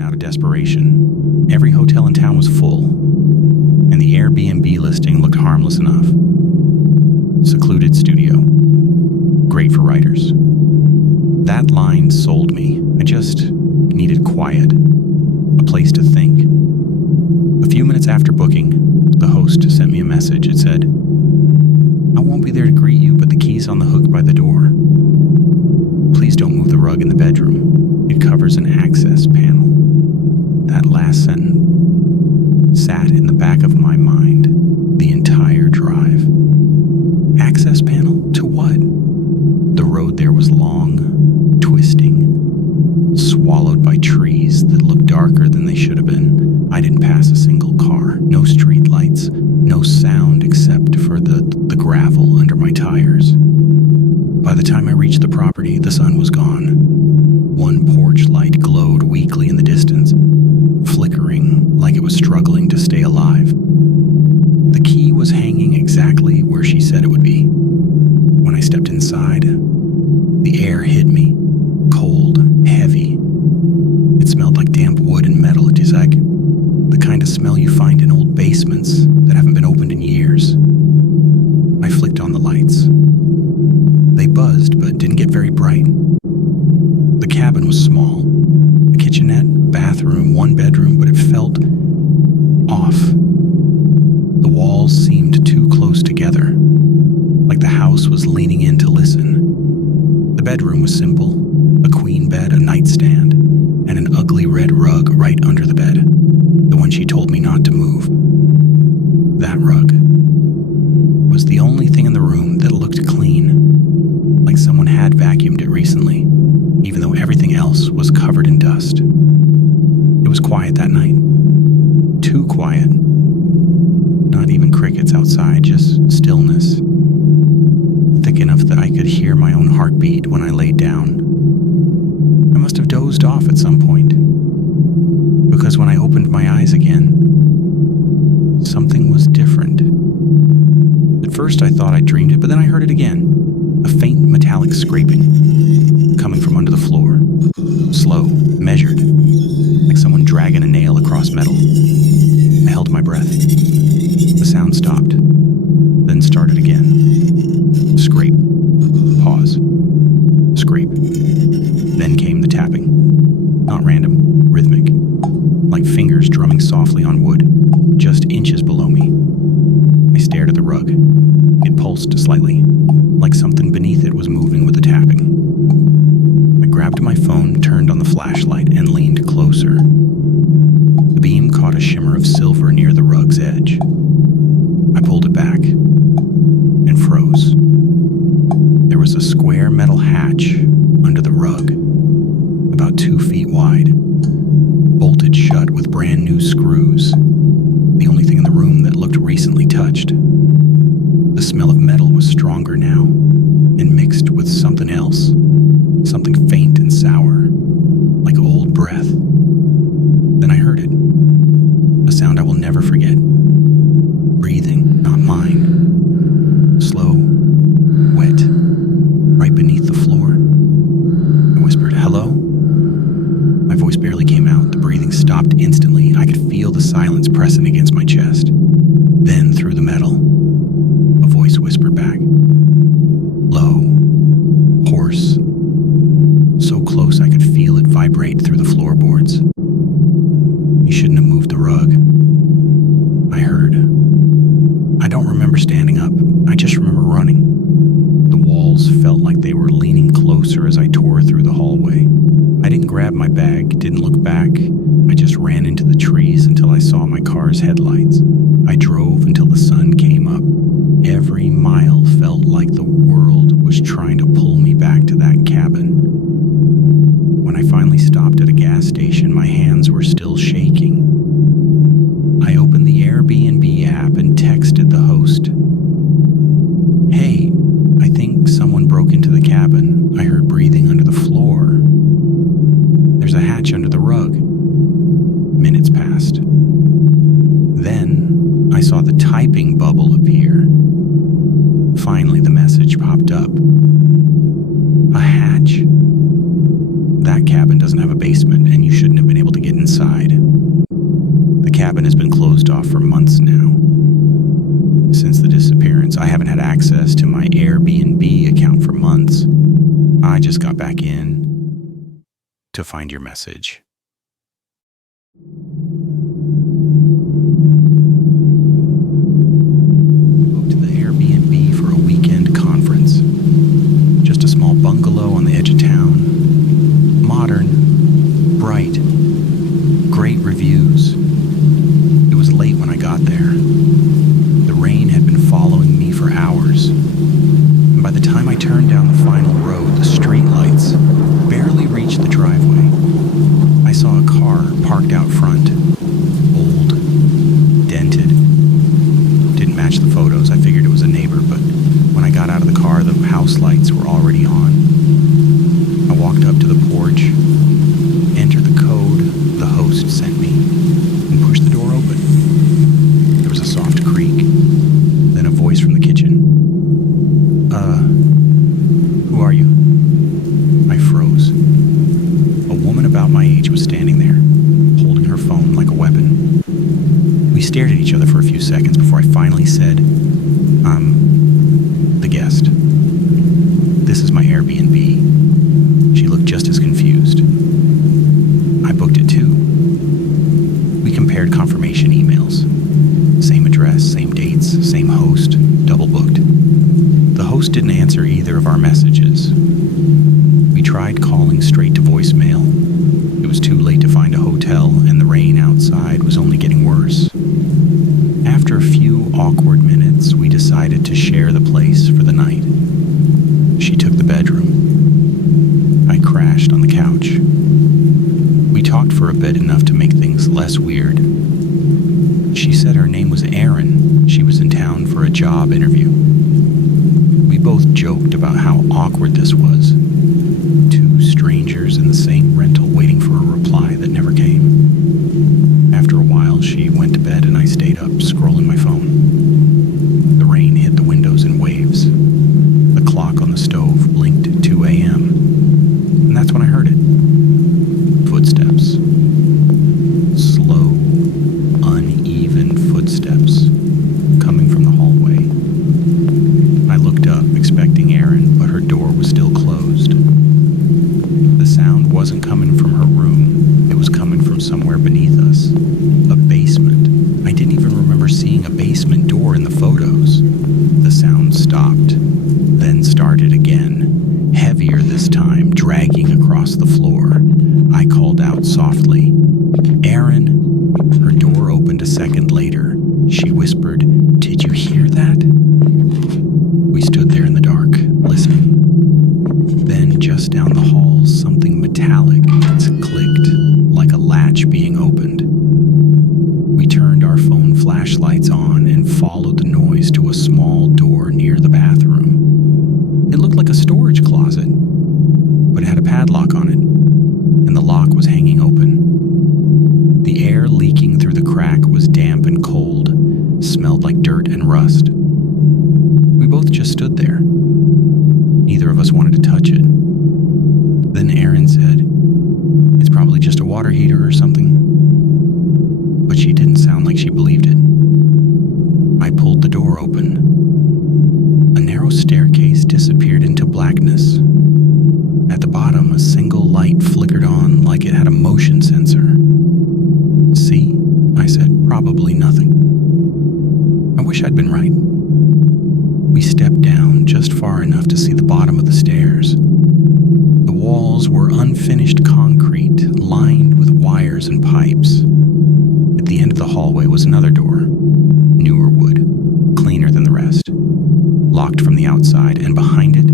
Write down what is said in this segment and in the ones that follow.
apartment out of desperation. Every hotel in town was full, and the Airbnb listing looked harmless enough. Secluded studio. Great for writers. That line sold me. I just needed quiet, a place to think. A few minutes after booking, the host sent me a message. It said, "I won't be there to greet you, but the key's on the hook by the door. Please don't move the rug in the bedroom. It covers an access panel." That last sentence sat in the back of my mind the entire drive. Access panel? To what? The road there was long, twisting, swallowed by trees that looked darker than they should have been. I didn't pass a single car, no street lights, no sound except for the gravel under my tires. By the time I reached the property, the sun was gone. One porch light glowed weakly in the distance, flickering like it was struggling to stay alive. The key was hanging exactly where she said it would be. When I stepped inside, the air hit me, cold, heavy. It smelled like damp wood and metal. It is like the kind of smell you find in old basements that haven't been opened in years. I flicked on the lights. They buzzed, but didn't get very bright. The cabin was small. A kitchenette, a bathroom, one bedroom, but it felt off. The walls seemed too close together, like the house was leaning in to listen. The bedroom was simple, a queen bed, a nightstand, and an ugly red rug right under the bed, the one she told me not to move. That rug was the only thing in the room that looked clean, like someone had vacuumed it recently, even though everything else was covered in dust. It was quiet that night. Too quiet. Not even crickets outside, just stillness. Thick enough that I could hear my own heartbeat when I laid down. I must have dozed off at some point, because when I opened my eyes again, something was different. At first I thought I dreamed it, but then I heard it again. A faint metallic scraping, coming from under the floor. Slow, measured, like someone dragging a nail across metal. I held my breath. The sound stopped, then started again. Scrape, pause, scrape. Then came the tapping. Not random, rhythmic, like fingers drumming softly on wood, just inches below me. I stared at the rug. It pulsed slightly, like something beneath it was moving with the tapping. I grabbed my phone, turned on the flashlight, and leaned closer. The beam caught a shimmer of silver near the rug's edge. I pulled it back and froze. There was a square metal hatch under the rug, about 2 feet wide, bolted shut with brand new screws, the only thing in the room that looked recently touched. The smell of metal was stronger now, and mixed with something else, something faint and sour, like old breath. Then I heard it, a sound I will never forget. Breathing, not mine. Slow, wet, right beneath the floor. I whispered, "Hello?" My voice barely came out. The breathing stopped instantly. I could feel the silence pressing against my chest. Then, through the metal, a voice whispered back. Low, hoarse, so close I could feel it vibrate through the floorboards. "You shouldn't have moved the rug," I heard. I don't remember standing up. I just remember running. The walls felt like they were leaning closer as I tore through the hallway. I didn't grab my bag, didn't look back. I just ran into the trees until I saw my car's headlights. I drove until the sun came up. Every mile felt like the world was trying to pull me back to that cabin. When I finally stopped at a gas station, my hands were still shaking. I opened the Airbnb app and texted the host. "Hey, I think someone broke into the cabin. I heard breathing under the floor. There's a hatch under the rug." Minutes passed. Then I saw the typing bubble appear. Finally, the message popped up. "A hatch? That cabin doesn't have a basement, and you shouldn't have been able to get inside." since I haven't had access to my Airbnb account for months, I just got back in to find your message. Booked the Airbnb for a weekend conference. Just a small bungalow on the edge of town. Modern, bright, great reviews. It was late when I got there. The rain had been following me for hours. And by the time I turned down the final road, the streetlights barely reached the driveway. I saw a car parked out front. Old, dented. Didn't match the photos. I figured it was a neighbor, but when I got out of the car, the house lights were already on. I walked up to the porch, entered the code the host sent me, and pushed the door open. There was a soft creak, then a voice from the kitchen. Who are you? I froze. A woman about my age was standing there, holding her phone like a weapon. We stared at each other for a few seconds before I finally said, I'm the guest. This is my Airbnb. She looked just as confused. I booked it too. We compared confirmation emails. Same address, same dates, same host, double booked. The host didn't answer either of our messages. We tried calling straight to voicemail. It was too late to find a hotel, and the rain outside was only getting worse. After a few awkward minutes, we decided to share the place for the night. She took the bedroom. I crashed on the couch. We talked for a bit, enough to make things less weird. She said her name was Erin. She was in town for a job interview. We both joked about how awkward this was. Two strangers in the same rental waiting for a reply that never came. After a while, she went to bed and I stayed up scrolling my phone. The rain hit the windows in waves. The clock on the stove blinked at 2 a.m. And that's when I heard it. Footsteps. Slow, uneven footsteps coming from the hallway. I looked up, expecting Erin, but her door was still closed. The sound wasn't coming from her room. It was coming from somewhere beneath us. A basement. I didn't even remember seeing a basement door in the photos. The sound stopped, then started again, heavier this time, dragging across the floor. I called out softly, "Erin." Her door opened a second later. She whispered, "Did you hear that?" We stood there in the dark, listening. Then, just down the hall, something metallic clicked, like a latch being opened. We turned our phone flashlights on and followed the noise to a small door near the bathroom. It looked like a storage closet, but it had a padlock on it, and the lock was hanging open. The air leaking through the crack was damp and cold, smelled like dirt and rust. We both just stood there. Neither of us wanted to touch it. Then Erin said, "It's probably just a water heater or something." But she didn't sound like she believed it. I pulled the door open. A narrow staircase disappeared into blackness. At the bottom, a single light flickered on like it had a motion sensor. "See?" I said, "Probably nothing." I wish I'd been right. We stepped down just far enough to see the bottom of the stairs. The walls were unfinished concrete, lined with wires and pipes. At the end of the hallway was another door, newer wood, cleaner than the rest, locked from the outside, and behind it,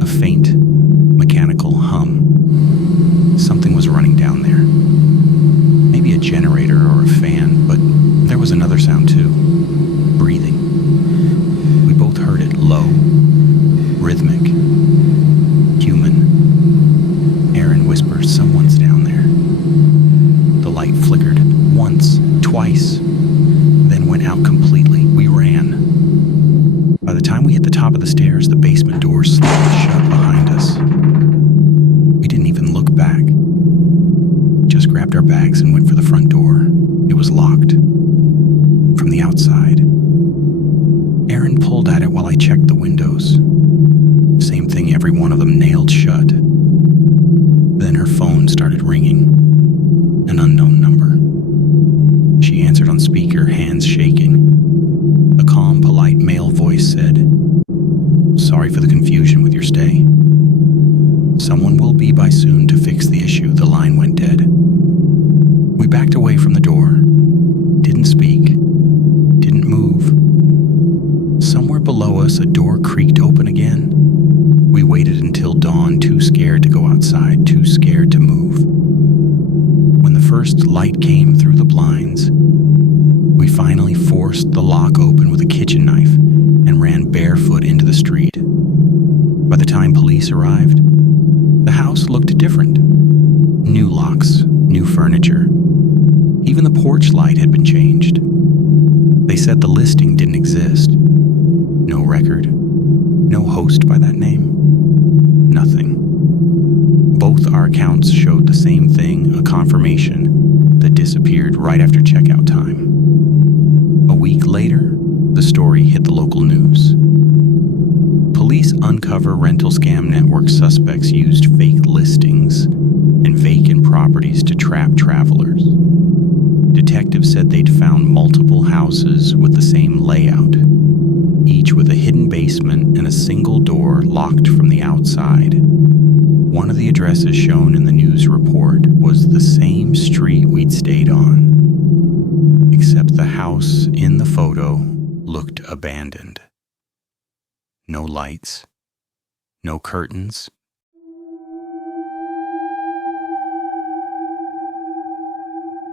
a faint, mechanical hum. Something was running down there. Maybe a generator or a fan, but there was another sound too. Breathing. We both heard it, low, rhythmic, human. Erin whispered, "Someone's down there." The light flickered once, twice, then went out completely. We ran. By the time we hit the top of the stairs, the basement door slammed shut behind us. We didn't even look back. Just grabbed our bags and went for the front door. It was locked. From the outside, Erin pulled yelled at it while I checked the windows. Same thing, every one of them nailed shut. Then her phone started ringing. An unknown number. She answered on speaker, hands shaking. A calm, polite male voice said, "Sorry for the confusion with your stay. Someone will be by soon to fix the issue." The line went dead. We backed away from the door. Didn't speak. Didn't move. Somewhere below us, a door creaked open again. We waited until dawn, too scared to go outside, too scared to move. When the first light came through the blinds, we finally forced the lock open with a kitchen knife and ran barefoot into the street. By the time police arrived, the house looked different. New locks, new furniture. Even the porch light had been changed. They said the listing didn't exist. No record, no host by that name. Nothing. Both our accounts showed the same thing, a confirmation that disappeared right after checkout time. A week later, the story hit the local news. Police uncover rental scam network suspects used fake listings and vacant properties to trap travelers. Detectives said they'd found multiple houses with the same layout, each with a hidden basement and a single door locked from the outside. One of the addresses shown in the news report was the same street we'd stayed on, except the house in the photo looked abandoned. No lights, no curtains,